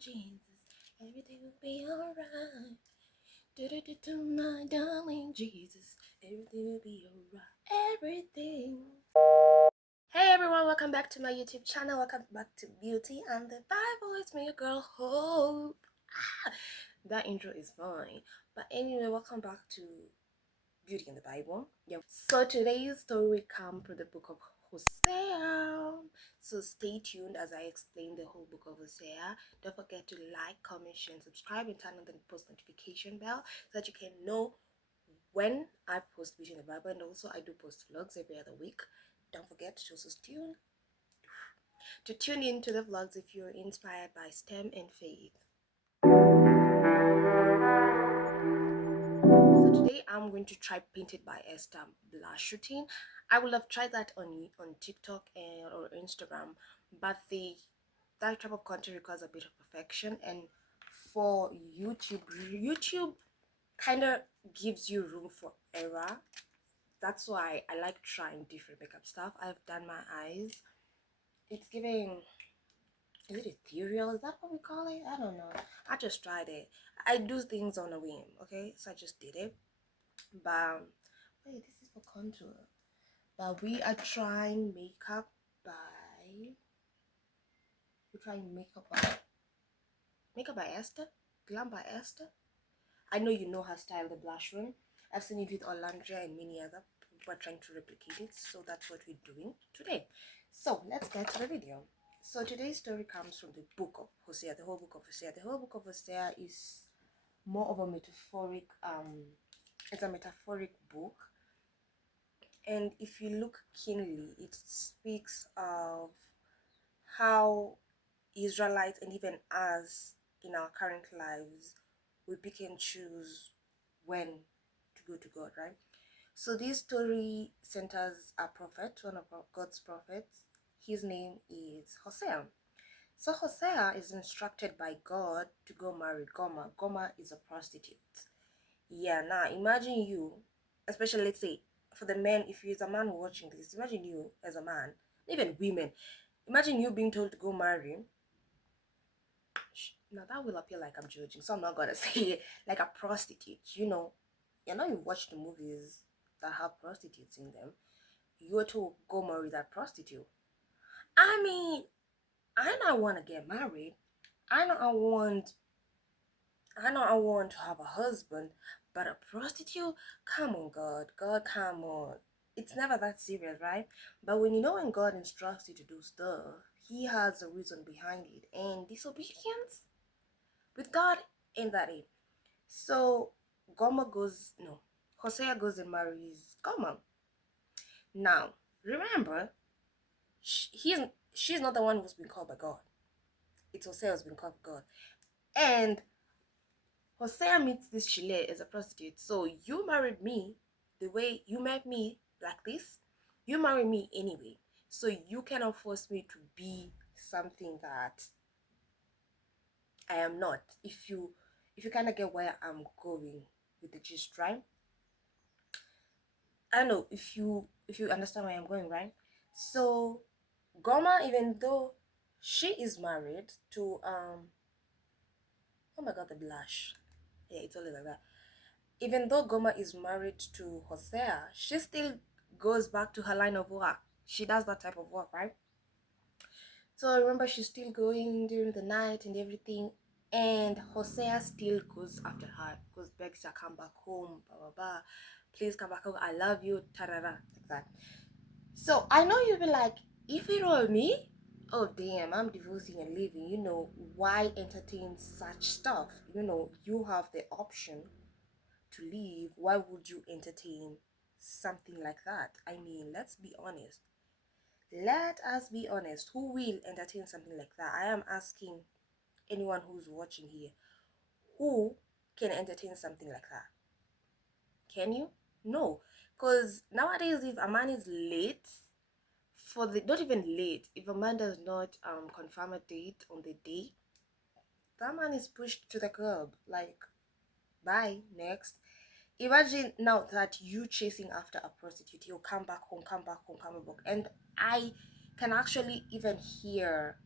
Jesus, everything will be alright. Do-do-do-do, my darling Jesus, everything will be alright. Everything. Hey everyone, welcome back to my YouTube channel. Welcome back to Beauty and the Bible. It's me, your girl Hope. That intro is fine. But anyway, welcome back to Beauty and the Bible. Yeah. So today's story comes from the book of Hosea. So stay tuned as I explain the whole book of Hosea. Don't forget to like, comment, share, and subscribe, and turn on the post notification bell so that you can know when I post Beauty in the Bible. And also I do post vlogs every other week. Don't forget to also tune in to the vlogs if you're inspired by STEM and faith. So today I'm going to try Painted by Esther blush routine. I will have tried that on TikTok or Instagram, but that type of content requires a bit of perfection, and for YouTube kind of gives you room for error. That's why I like trying different makeup stuff. I've done my eyes. It's giving, is it ethereal? Is that what we call it? I don't know. I just tried it. I do things on a whim, okay? So I just did it. But wait, this is for contour. But we are trying makeup by makeup by Esther, Glam by Esther. I know you know her style, the blush one. I've seen it with Olandria and many other people are trying to replicate it. So that's what we're doing today. So let's get to the video. So today's story comes from the book of Hosea, the whole book of Hosea. The whole book of Hosea is more of a metaphoric, it's a metaphoric book. And if you look keenly, it speaks of how Israelites and even us in our current lives, we pick and choose when to go to God, right? So this story centers a prophet, one of God's prophets. His name is Hosea. So Hosea is instructed by God to go marry Gomer. Gomer is a prostitute. Yeah, now imagine you, especially let's say for the men, if you're a man watching this, imagine you as a man, even women, imagine you being told to go marry. Now that will appear like I'm judging, so I'm not gonna say it, like a prostitute. You know you watch the movies that have prostitutes in them. You're to go marry that prostitute. I mean, I know I want to get married. I know I want to have a husband, but a prostitute? Come on, God, come on. It's never that serious, right? But when God instructs you to do stuff, He has a reason behind it, and disobedience with God ain't that it. So Hosea goes and marries Gomer. Now, remember, she's not the one who's been called by God. It's Hosea who's been called by God. And Hosea meets this Shile as a prostitute. So you married me the way you met me, like this. You married me anyway. So you cannot force me to be something that I am not. If you kind of get where I'm going with the gist, right? I don't know if you understand where I'm going, right? So Goma, even though she is married to oh my god, the blush. Yeah, it's only like that. Even though Goma is married to Hosea, she still goes back to her line of work. She does that type of work, right? So I remember she's still going during the night and everything, and Hosea still goes after her, begs her, come back home, blah blah blah. Please come back home. I love you, tarara, like that. So I know you'll be like, if it were me, oh damn, I'm divorcing and leaving. Why entertain such stuff? You have the option to leave. Why would you entertain something like that? I mean, let's be honest. Let us be honest. Who will entertain something like that? I am asking anyone who's watching here, who can entertain something like that? Can you? No. Because nowadays, if a man is late, not even late, if a man does not confirm a date on the day, that man is pushed to the curb. Like, bye, next. Imagine now that you chasing after a prostitute, you'll come back home, come back, and I can actually even hear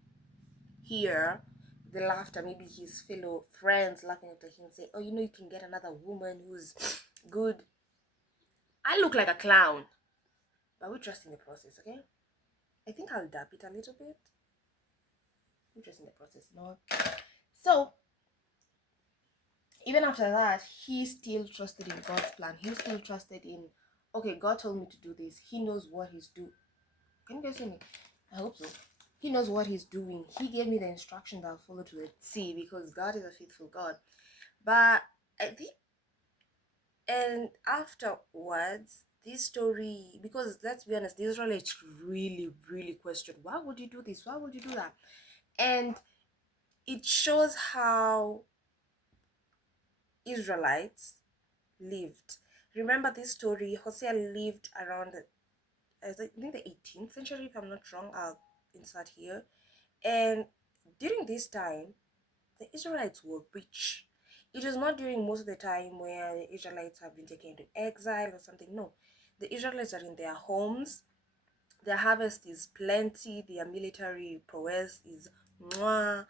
the laughter, maybe his fellow friends laughing at him, say, oh, you can get another woman who's good. I look like a clown, but we trust in the process, okay? I think I'll dab it a little bit. We trust in the process, no? So even after that, he still trusted in God's plan. He still trusted in, okay, God told me to do this. He knows what he's doing. Can you guys hear me? I hope so. He knows what he's doing. He gave me the instructions I'll follow to the T, because God is a faithful God. But I think, and afterwards, this story, because let's be honest, the Israelites really, really questioned, why would you do this? Why would you do that? And it shows how Israelites lived. Remember this story, Hosea lived around, I think the 18th century, if I'm not wrong. I'll insert here. And during this time, the Israelites were rich. It is not during most of the time where the Israelites have been taken into exile or something. No, the Israelites are in their homes. Their harvest is plenty. Their military prowess is mwah.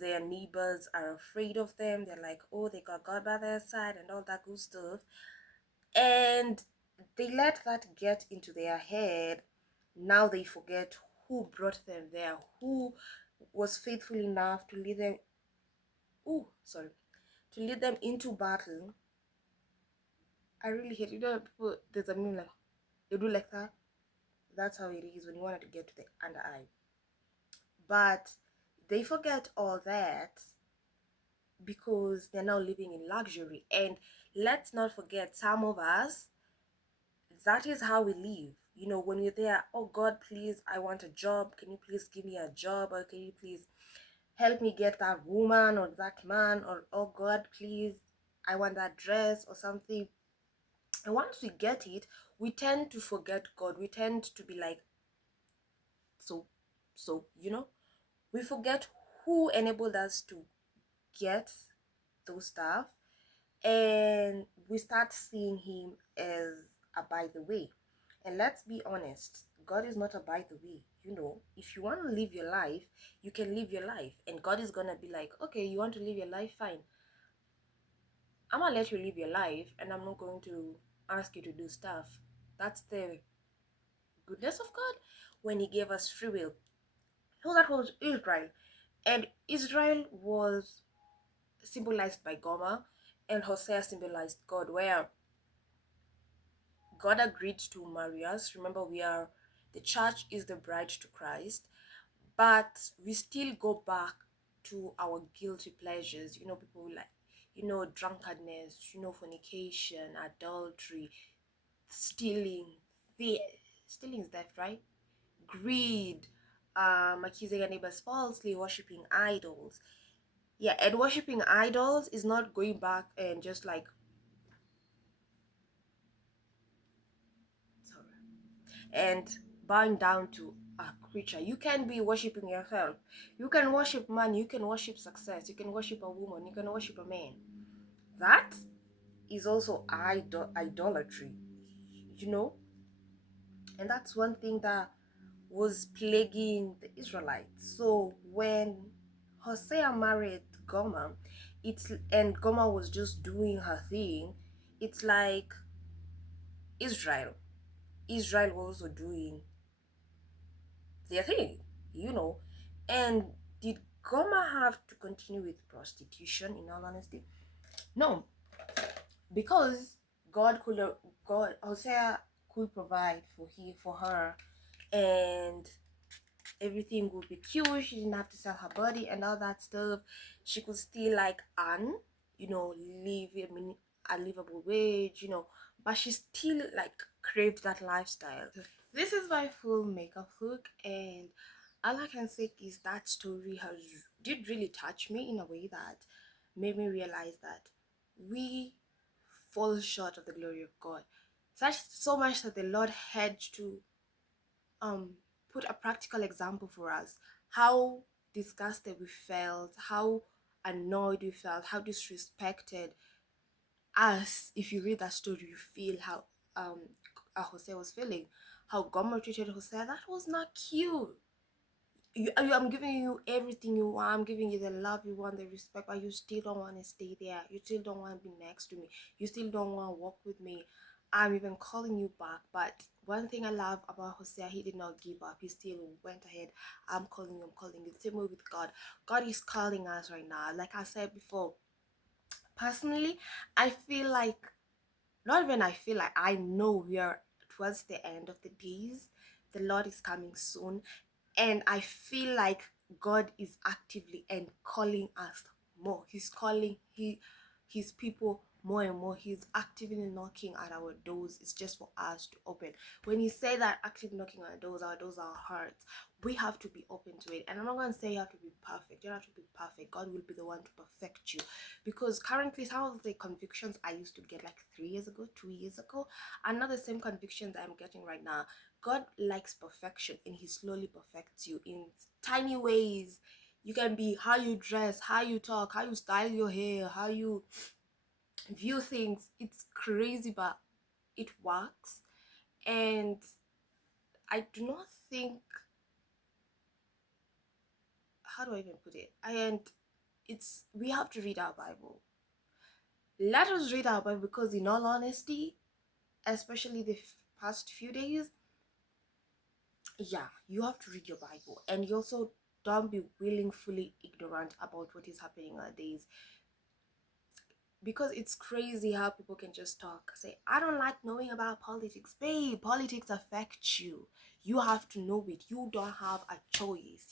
Their neighbors are afraid of them. They're like, oh, they got God by their side and all that good stuff. And they let that get into their head. Now they forget who brought them there, who was faithful enough to lead them, to lead them into battle. I really hate, people, there's a meme like, they do like that. That's how it is when you wanted to get to the under eye. But they forget all that because they're now living in luxury. And let's not forget, some of us, that is how we live. When you're there, oh God, please, I want a job. Can you please give me a job? Or can you please help me get that woman or that man? Or, oh God, please, I want that dress or something. And once we get it, we tend to forget God. We tend to be like, so, we forget who enabled us to get those stuff, and we start seeing him as a by the way. And let's be honest, God is not a by the way. If you want to live your life, you can live your life, and God is gonna be like, okay, you want to live your life, fine, I'm gonna let you live your life, and I'm not going to ask you to do stuff. That's the goodness of God when he gave us free will. So that was Israel, and Israel was symbolized by Gomer, and Hosea symbolized God, where God agreed to marry us. Remember, the church is the bride to Christ, but we still go back to our guilty pleasures. People like, drunkenness, fornication, adultery, stealing. The stealing is theft, right? Greed, accusing your neighbors falsely, worshiping idols. Yeah, and worshiping idols is not going back and just like, and bowing down to a creature. You can be worshiping yourself. You can worship money, you can worship success, you can worship a woman, you can worship a man. That is also idolatry, you know? And that's one thing that was plaguing the Israelites. So when Hosea married Gomer, and Gomer was just doing her thing, it's like Israel. Israel was also doing their thing, you know. And did Gomer have to continue with prostitution, in all honesty? No, because God Hosea could provide for her, and everything would be cute. She didn't have to sell her body and all that stuff. She could still like earn, live a livable wage, but she still like craved that lifestyle. This is my full makeup look, and all I can say is that story did really touch me in a way that made me realize that we fall short of the glory of God. Such so much that the Lord had to um put a practical example for us, how disgusted we felt, how annoyed we felt, how disrespected us. If you read that story, you feel how Hosea was feeling, how Gomer treated Hosea. That was not cute. I'm giving you everything you want. I'm giving you the love you want, the respect, but you still don't want to stay there. You still don't want to be next to me. You still don't want to walk with me. I'm even calling you back. But one thing I love about Hosea, he did not give up. He still went ahead. I'm calling you, I'm calling you. The same way with God. God is calling us right now. Like I said before, personally, I feel like, not even I feel like, I know we are towards the end of the days. The Lord is coming soon, and I feel like God is actively and calling us more. He's calling his people more and more. He's actively knocking at our doors. It's just for us to open. When he say that active knocking at our doors are hearts, we have to be open to it. And I'm not going to say you have to be perfect. You don't have to be perfect. God will be the one to perfect you. Because currently, some of the convictions I used to get like 3 years ago, 2 years ago, are not the same convictions I'm getting right now. God likes perfection, and he slowly perfects you in tiny ways. You can be how you dress, how you talk, how you style your hair, how you view things. It's crazy, but it works. And I do not think, how do I even put it? And it's, we have to read our Bible. Let us read our Bible, because in all honesty, especially the past few days, yeah, you have to read your Bible, and you also don't be willingly ignorant about what is happening nowadays, because it's crazy how people can just talk, say, I don't like knowing about politics. Babe, politics affect you. You have to know it. You don't have a choice.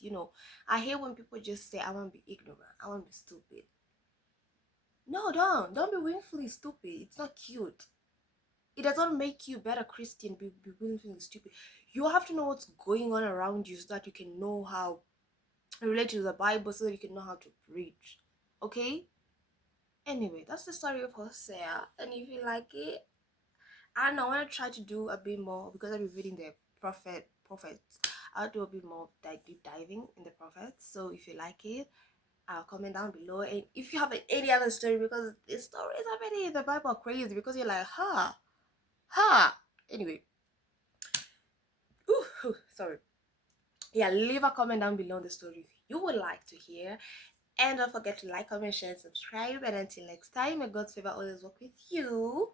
I hear when people just say, I want to be ignorant, I want to be stupid. No, don't be willfully stupid. It's not cute. It doesn't make you a better Christian. Be willfully stupid. You have to know what's going on around you, so that you can know how relate to the Bible, so that you can know how to preach. Okay? Anyway, that's the story of Hosea. And if you like it, I don't know, I want to try to do a bit more, because I've been reading the prophets. I'll do a bit more deep diving in the prophets. So if you like it, I'll comment down below. And if you have any other story, because the stories already in the Bible are crazy, because you're like, anyway. Sorry. Yeah, leave a comment down below on the story you would like to hear. And don't forget to like, comment, share, and subscribe. And until next time, may God's favor always walk with you.